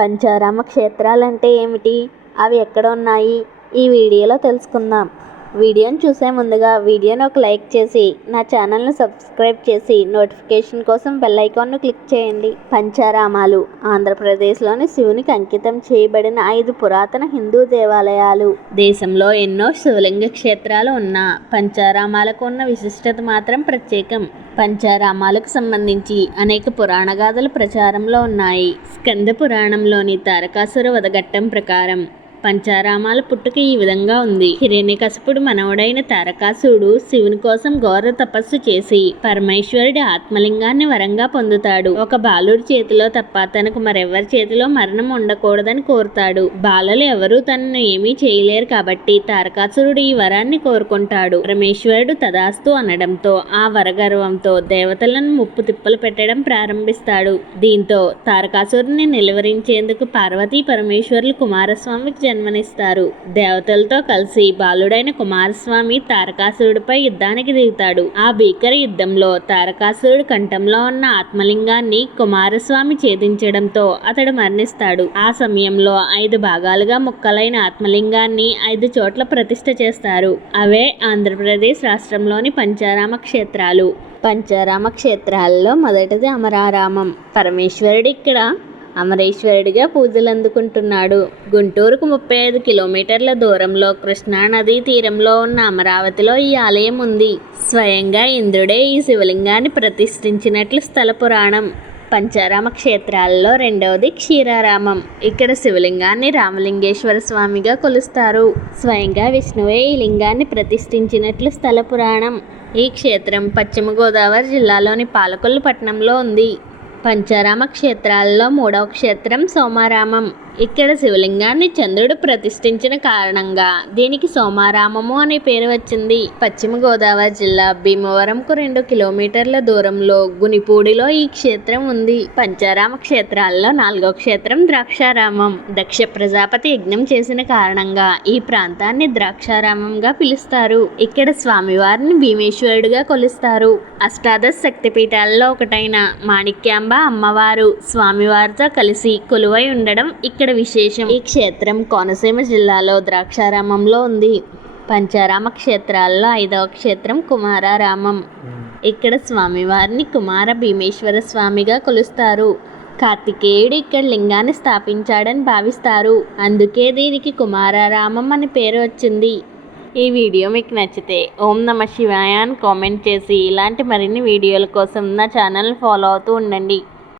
పంచారామ క్షేత్రాలంటే ఏమిటి? అవి ఎక్కడ ఉన్నాయి? ఈ వీడియోలో తెలుసుకుందాం. వీడియోని చూసే ముందుగా వీడియోని ఒక లైక్ చేసి నా ఛానల్ను సబ్స్క్రైబ్ చేసి నోటిఫికేషన్ కోసం బెల్ ఐకాన్ను క్లిక్ చేయండి. పంచారామాలు ఆంధ్రప్రదేశ్లోని శివునికి అంకితం చేయబడిన ఐదు పురాతన హిందూ దేవాలయాలు. దేశంలో ఎన్నో శివలింగ క్షేత్రాలు ఉన్న పంచారామాలకు ఉన్న విశిష్టత మాత్రం ప్రత్యేకం. పంచారామాలకు సంబంధించి అనేక పురాణ గాథలు ప్రచారంలో ఉన్నాయి. స్కంద పురాణంలోని తారకాసుర వధఘట్టం ప్రకారం పంచారామాల పుట్టుక ఈ విధంగా ఉంది. హిరణ్యకశపుడు మనవడైన తారకాసురుడు శివుని కోసం ఘోర తపస్సు చేసి పరమేశ్వరుడి ఆత్మలింగాన్ని వరంగా పొందుతాడు. ఒక బాలుడి చేతిలో తప్ప తనకు మరెవరి చేతిలో మరణం ఉండకూడదని కోరుతాడు. బాలలు ఎవరూ తనను ఏమీ చేయలేరు కాబట్టి తారకాసురుడు ఈ వరాన్ని కోరుకుంటాడు. పరమేశ్వరుడు తదాస్తు అనడంతో ఆ వరగర్వంతో దేవతలను ముప్పు తిప్పలు పెట్టడం ప్రారంభిస్తాడు. దీంతో తారకాసురుని నిలువరించేందుకు పార్వతీ పరమేశ్వరులు కుమారస్వామికి జన్మనిస్తారు. దేవతలతో కలిసి బాలుడైన కుమారస్వామి తారకాసురుడిపై యుద్ధానికి దిగుతాడు. ఆ భీకర యుద్ధంలో తారకాసురుడి కంఠంలో ఉన్న ఆత్మలింగాన్ని కుమారస్వామి ఛేదించడంతో అతడు మరణిస్తాడు. ఆ సమయంలో ఐదు భాగాలుగా ముక్కలైన ఆత్మలింగాన్ని ఐదు చోట్ల ప్రతిష్ఠ చేస్తారు. అవే ఆంధ్రప్రదేశ్ రాష్ట్రంలోని పంచారామ క్షేత్రాలు. పంచారామ క్షేత్రాల్లో మొదటిది అమరారామం. పరమేశ్వరుడు ఇక్కడ అమరేశ్వరుడిగా పూజలు అందుకుంటున్నాడు. గుంటూరుకు ముప్పై ఐదు కిలోమీటర్ల దూరంలో కృష్ణా నదీ తీరంలో ఉన్న అమరావతిలో ఈ ఆలయం ఉంది. స్వయంగా ఇంద్రుడే ఈ శివలింగాన్ని ప్రతిష్ఠించినట్లు స్థల పురాణం. పంచారామ క్షేత్రాలలో రెండవది క్షీరారామం. ఇక్కడ శివలింగాన్ని రామలింగేశ్వర స్వామిగా కొలుస్తారు. స్వయంగా విష్ణువే ఈ లింగాన్ని ప్రతిష్ఠించినట్లు స్థల పురాణం. ఈ క్షేత్రం పశ్చిమ గోదావరి జిల్లాలోని పాలకొల్లు పట్టణంలో ఉంది. పంచారామ క్షేత్రాల్లో మూడవ క్షేత్రం సోమారామం. ఇక్కడ శివలింగాన్ని చంద్రుడు ప్రతిష్ఠించిన కారణంగా దీనికి సోమారామము అనే పేరు వచ్చింది. పశ్చిమ గోదావరి జిల్లా భీమవరంకు రెండు కిలోమీటర్ల దూరంలో గునిపూడిలో ఈ క్షేత్రం ఉంది. పంచారామ క్షేత్రాల్లో నాలుగో క్షేత్రం ద్రాక్షారామం. దక్ష ప్రజాపతి యజ్ఞం చేసిన కారణంగా ఈ ప్రాంతాన్ని ద్రాక్షారామంగా పిలుస్తారు. ఇక్కడ స్వామివారిని భీమేశ్వరుడుగా కొలుస్తారు. అష్టాదశ శక్తిపీఠాల్లో ఒకటైన మాణిక్యాంబ అమ్మవారు స్వామివారితో కలిసి కొలువై ఉండడం ఇక్కడ విశేషం. ఈ క్షేత్రం కోనసీమ జిల్లాలో ద్రాక్షారామంలో ఉంది. పంచారామ క్షేత్రాల్లో ఐదవ క్షేత్రం కుమారారామం. ఇక్కడ స్వామివారిని కుమార భీమేశ్వర స్వామిగా కొలుస్తారు. కార్తికేయుడు ఇక్కడ లింగాన్ని స్థాపించాడని భావిస్తారు. అందుకే దీనికి కుమారారామం అని పేరు వచ్చింది. ఈ వీడియో మీకు నచ్చితే ఓం నమ శివాయ అని కామెంట్ చేసి ఇలాంటి మరిన్ని వీడియోల కోసం నా ఛానల్ ఫాలో అవుతూ ఉండండి.